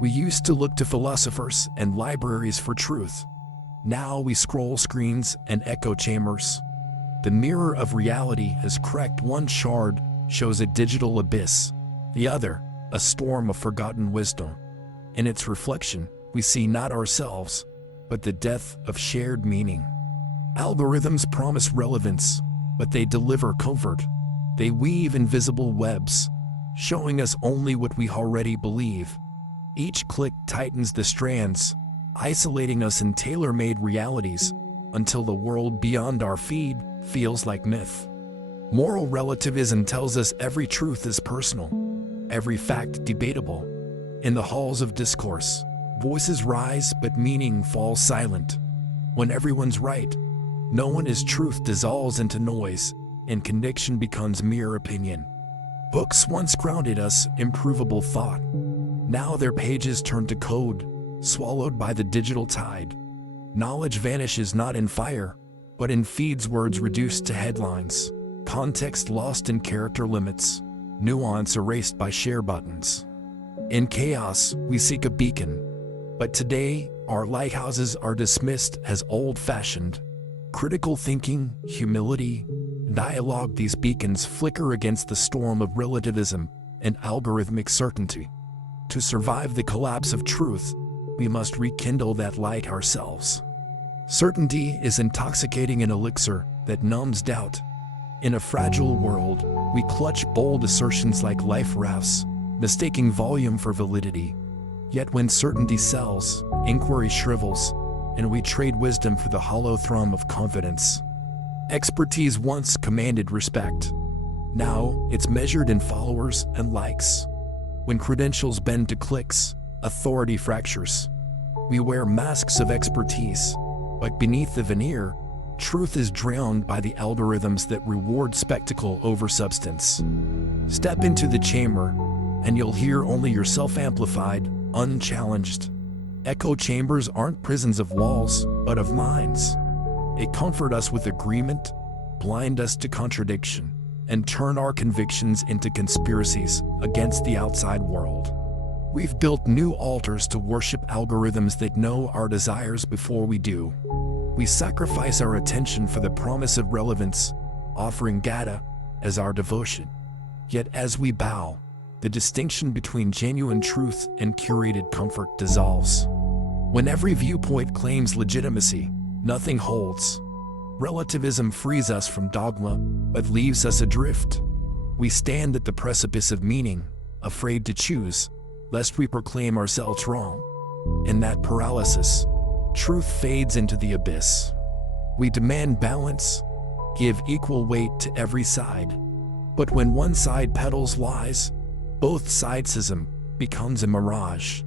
We used to look to philosophers and libraries for truth. Now we scroll screens and echo chambers. The mirror of reality has cracked. One shard shows a digital abyss, the other, a storm of forgotten wisdom. In its reflection, we see not ourselves, but the death of shared meaning. Algorithms promise relevance, but they deliver comfort. They weave invisible webs, showing us only what we already believe. Each click tightens the strands, isolating us in tailor-made realities, until the world beyond our feed feels like myth. Moral relativism tells us every truth is personal, every fact debatable. In the halls of discourse, voices rise but meaning falls silent. When everyone's right, no one is. Truth dissolves into noise, and conviction becomes mere opinion. Books once grounded us in provable thought. Now their pages turn to code, swallowed by the digital tide. Knowledge vanishes not in fire, but in feeds. Words reduced to headlines, context lost in character limits, nuance erased by share buttons. In chaos, we seek a beacon, but today, our lighthouses are dismissed as old-fashioned. Critical thinking, humility, dialogue. These beacons flicker against the storm of relativism and algorithmic certainty. To survive the collapse of truth, we must rekindle that light ourselves. Certainty is intoxicating, an elixir that numbs doubt. In a fragile world, we clutch bold assertions like life rafts, mistaking volume for validity. Yet when certainty sells, inquiry shrivels, and we trade wisdom for the hollow thrum of confidence. Expertise once commanded respect. Now, it's measured in followers and likes. When credentials bend to clicks, authority fractures. We wear masks of expertise, but beneath the veneer, truth is drowned by the algorithms that reward spectacle over substance. Step into the chamber, and you'll hear only yourself amplified, unchallenged. Echo chambers aren't prisons of walls, but of minds. They comfort us with agreement, blind us to contradiction, and turn our convictions into conspiracies against the outside world. We've built new altars to worship algorithms that know our desires before we do. We sacrifice our attention for the promise of relevance, offering data as our devotion. Yet as we bow, the distinction between genuine truth and curated comfort dissolves. When every viewpoint claims legitimacy, nothing holds. Relativism frees us from dogma, but leaves us adrift. We stand at the precipice of meaning, afraid to choose, lest we proclaim ourselves wrong. In that paralysis, truth fades into the abyss. We demand balance, give equal weight to every side. But when one side peddles lies, both sidesism becomes a mirage.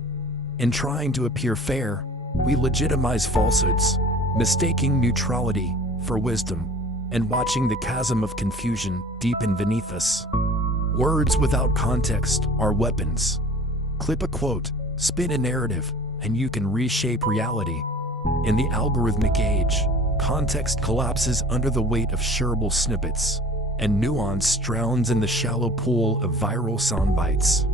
In trying to appear fair, we legitimize falsehoods, mistaking neutrality for wisdom, and watching the chasm of confusion deepen beneath us. Words without context are weapons. Clip a quote, spin a narrative, and you can reshape reality. In the algorithmic age, context collapses under the weight of shareable snippets, and nuance drowns in the shallow pool of viral soundbites.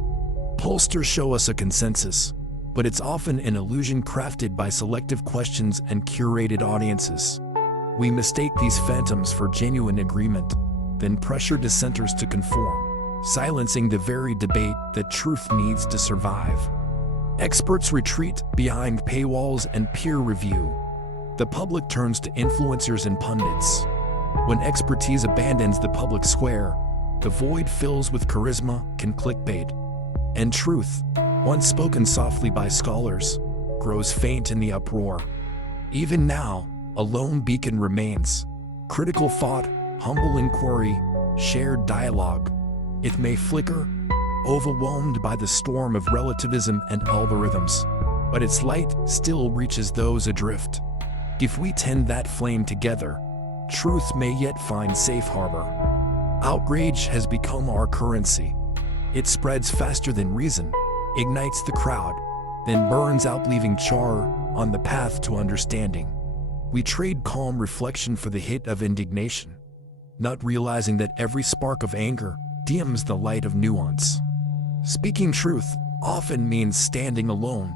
Pollsters show us a consensus, but it's often an illusion crafted by selective questions and curated audiences. We mistake these phantoms for genuine agreement, then pressure dissenters to conform, silencing the very debate that truth needs to survive. Experts retreat behind paywalls and peer review. The public turns to influencers and pundits. When expertise abandons the public square, the void fills with charisma and clickbait. And truth, once spoken softly by scholars, grows faint in the uproar. Even now, a lone beacon remains. Critical thought, humble inquiry, shared dialogue. It may flicker, overwhelmed by the storm of relativism and algorithms, but its light still reaches those adrift. If we tend that flame together, truth may yet find safe harbor. Outrage has become our currency. It spreads faster than reason, ignites the crowd, then burns out, leaving char on the path to understanding. We trade calm reflection for the hit of indignation, not realizing that every spark of anger dims the light of nuance. Speaking truth often means standing alone.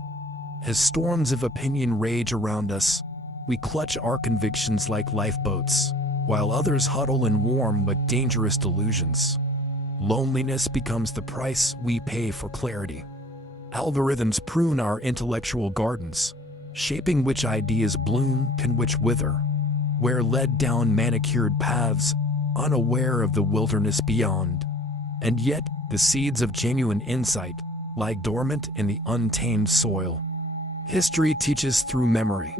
As storms of opinion rage around us, we clutch our convictions like lifeboats, while others huddle in warm but dangerous delusions. Loneliness becomes the price we pay for clarity. Algorithms prune our intellectual gardens, shaping which ideas bloom and which wither. We're led down manicured paths, unaware of the wilderness beyond. And yet, the seeds of genuine insight lie dormant in the untamed soil. History teaches through memory.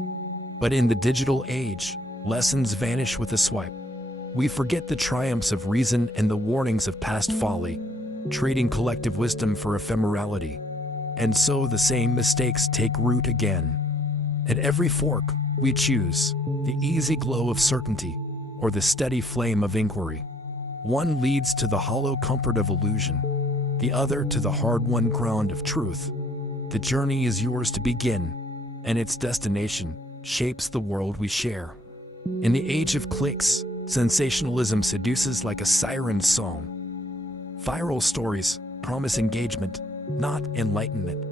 But in the digital age, lessons vanish with a swipe. We forget the triumphs of reason and the warnings of past folly, trading collective wisdom for ephemerality. And so the same mistakes take root again. At every fork, we choose the easy glow of certainty or the steady flame of inquiry. One leads to the hollow comfort of illusion, the other to the hard-won ground of truth. The journey is yours to begin, and its destination shapes the world we share. In the age of clicks, sensationalism seduces like a siren's song. Viral stories promise engagement, not enlightenment.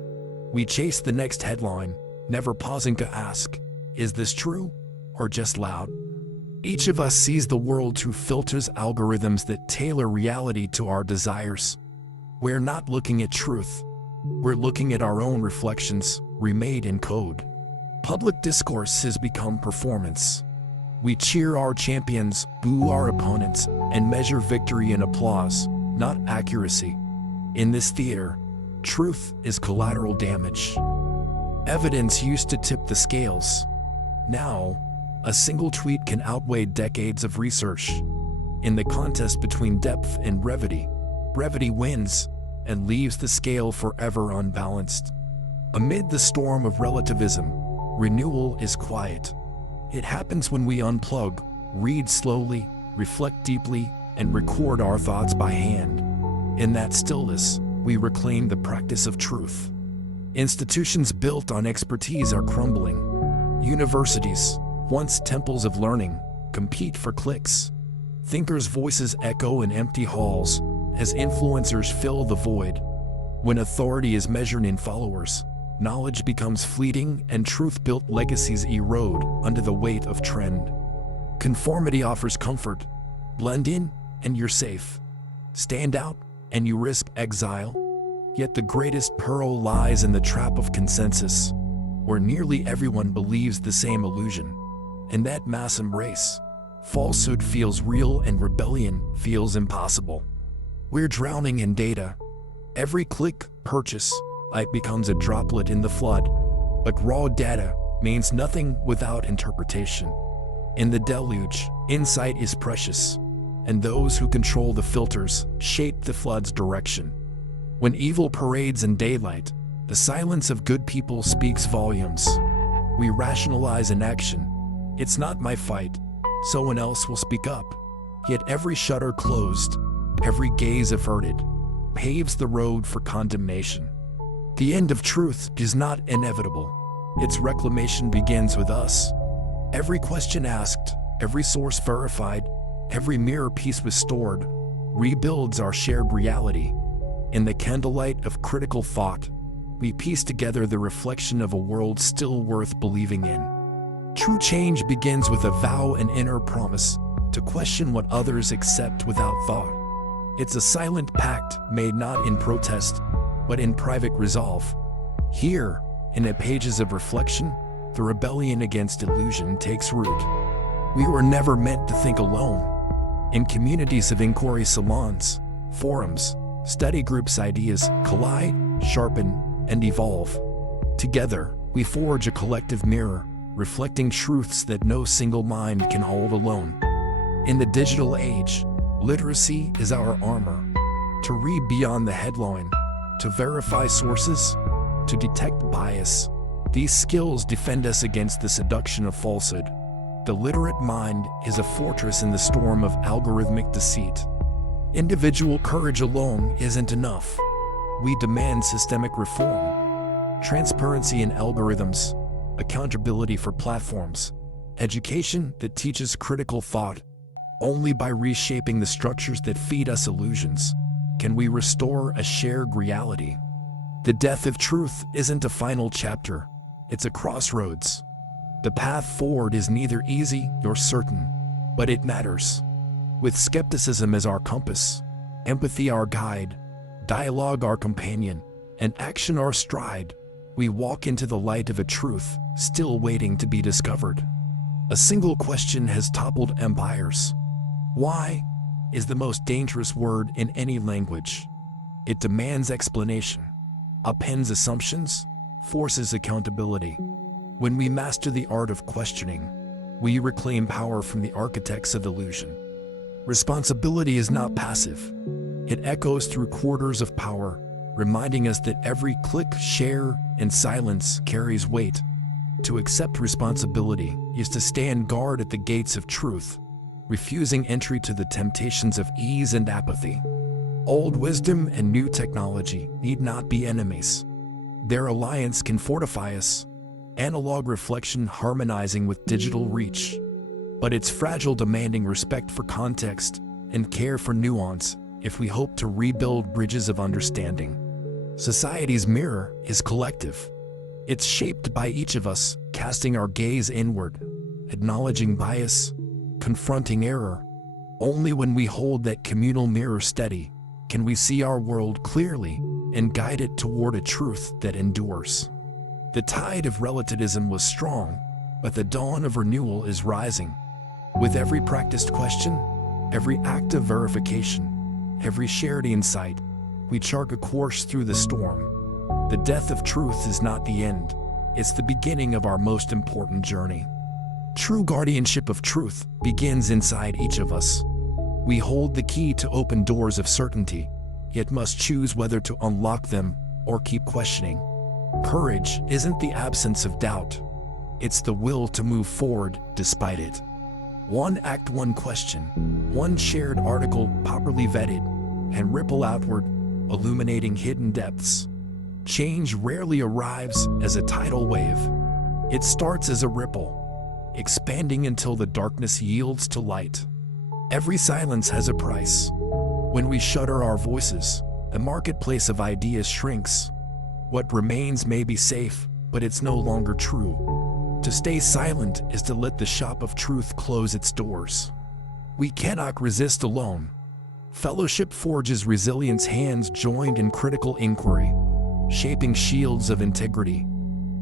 We chase the next headline, never pausing to ask, is this true or just loud? Each of us sees the world through filters, algorithms that tailor reality to our desires. We're not looking at truth. We're looking at our own reflections, remade in code. Public discourse has become performance. We cheer our champions, boo our opponents, and measure victory in applause, not accuracy. In this theater, truth is collateral damage. Evidence used to tip the scales. Now, a single tweet can outweigh decades of research. In the contest between depth and brevity, brevity wins and leaves the scale forever unbalanced. Amid the storm of relativism, renewal is quiet. It happens when we unplug, read slowly, reflect deeply, and record our thoughts by hand. In that stillness, we reclaim the practice of truth. Institutions built on expertise are crumbling. Universities, once temples of learning, compete for clicks. Thinkers' voices echo in empty halls as influencers fill the void. When authority is measured in followers, knowledge becomes fleeting and truth-built legacies erode under the weight of trend. Conformity offers comfort. Blend in and you're safe. Stand out and you risk exile. Yet the greatest peril lies in the trap of consensus, where nearly everyone believes the same illusion. In that mass embrace, falsehood feels real and rebellion feels impossible. We're drowning in data. Every click, purchase, light becomes a droplet in the flood. But raw data means nothing without interpretation. In the deluge, insight is precious, and those who control the filters shape the flood's direction. When evil parades in daylight, the silence of good people speaks volumes. We rationalize inaction. It's not my fight. Someone else will speak up. Yet every shutter closed, every gaze averted, paves the road for condemnation. The end of truth is not inevitable. Its reclamation begins with us. Every question asked, every source verified, every mirror piece restored, rebuilds our shared reality. In the candlelight of critical thought, we piece together the reflection of a world still worth believing in. True change begins with a vow and inner promise to question what others accept without thought. It's a silent pact made not in protest, but in private resolve. Here, in the pages of reflection, the rebellion against illusion takes root. We were never meant to think alone. In communities of inquiry, salons, forums, study groups, ideas collide, sharpen, and evolve. Together, we forge a collective mirror, reflecting truths that no single mind can hold alone. In the digital age, literacy is our armor. To read beyond the headline, to verify sources, to detect bias. These skills defend us against the seduction of falsehood. The literate mind is a fortress in the storm of algorithmic deceit. Individual courage alone isn't enough. We demand systemic reform, transparency in algorithms, accountability for platforms, education that teaches critical thought. Only by reshaping the structures that feed us illusions can we restore a shared reality. The death of truth isn't a final chapter, it's a crossroads. The path forward is neither easy nor certain, but it matters. With skepticism as our compass, empathy our guide, dialogue our companion, and action our stride, we walk into the light of a truth still waiting to be discovered. A single question has toppled empires. Why is the most dangerous word in any language. It demands explanation, upends assumptions, forces accountability. When we master the art of questioning, we reclaim power from the architects of illusion. Responsibility is not passive. It echoes through quarters of power, reminding us that every click, share, and silence carries weight. To accept responsibility is to stand guard at the gates of truth, refusing entry to the temptations of ease and apathy. Old wisdom and new technology need not be enemies. Their alliance can fortify us, analog reflection harmonizing with digital reach. But it's fragile, demanding respect for context and care for nuance if we hope to rebuild bridges of understanding. Society's mirror is collective. It's shaped by each of us casting our gaze inward, acknowledging bias, confronting error. Only when we hold that communal mirror steady can we see our world clearly and guide it toward a truth that endures. The tide of relativism was strong, but the dawn of renewal is rising. With every practiced question, every act of verification, every shared insight, we chart a course through the storm. The death of truth is not the end, it's the beginning of our most important journey. True guardianship of truth begins inside each of us. We hold the key to open doors of certainty, yet must choose whether to unlock them or keep questioning. Courage isn't the absence of doubt, it's the will to move forward despite it. One act, one question, one shared article properly vetted, and ripple outward, illuminating hidden depths. Change rarely arrives as a tidal wave. It starts as a ripple, expanding until the darkness yields to light. Every silence has a price. When we shutter our voices, the marketplace of ideas shrinks. What remains may be safe, but it's no longer true. To stay silent is to let the shop of truth close its doors. We cannot resist alone. Fellowship forges resilience, hands joined in critical inquiry, shaping shields of integrity.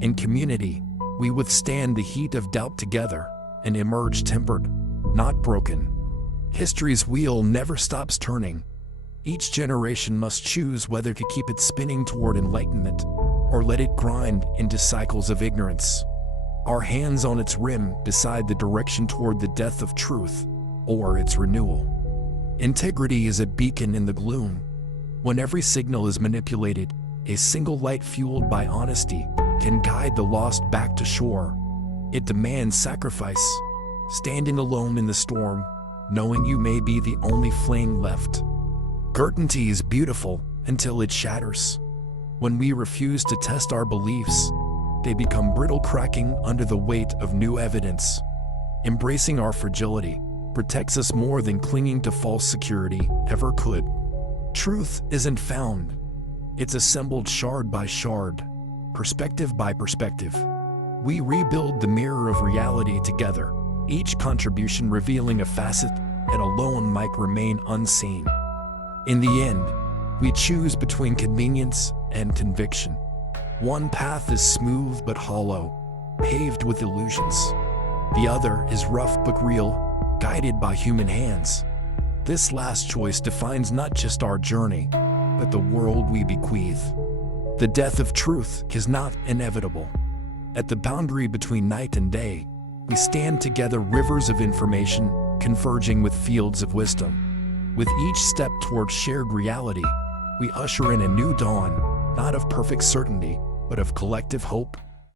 In community, we withstand the heat of doubt together and emerge tempered, not broken. History's wheel never stops turning. Each generation must choose whether to keep it spinning toward enlightenment or let it grind into cycles of ignorance. Our hands on its rim decide the direction toward the death of truth or its renewal. Integrity is a beacon in the gloom. When every signal is manipulated, a single light fueled by honesty can guide the lost back to shore. It demands sacrifice, standing alone in the storm, knowing you may be the only flame left. Certainty is beautiful until it shatters. When we refuse to test our beliefs, they become brittle, cracking under the weight of new evidence. Embracing our fragility protects us more than clinging to false security ever could. Truth isn't found. It's assembled shard by shard, perspective by perspective. We rebuild the mirror of reality together, each contribution revealing a facet that alone might remain unseen. In the end, we choose between convenience and conviction. One path is smooth but hollow, paved with illusions. The other is rough but real, guided by human hands. This last choice defines not just our journey, but the world we bequeath. The death of truth is not inevitable. At the boundary between night and day, we stand together, rivers of information converging with fields of wisdom. With each step toward shared reality, we usher in a new dawn, not of perfect certainty, but of collective hope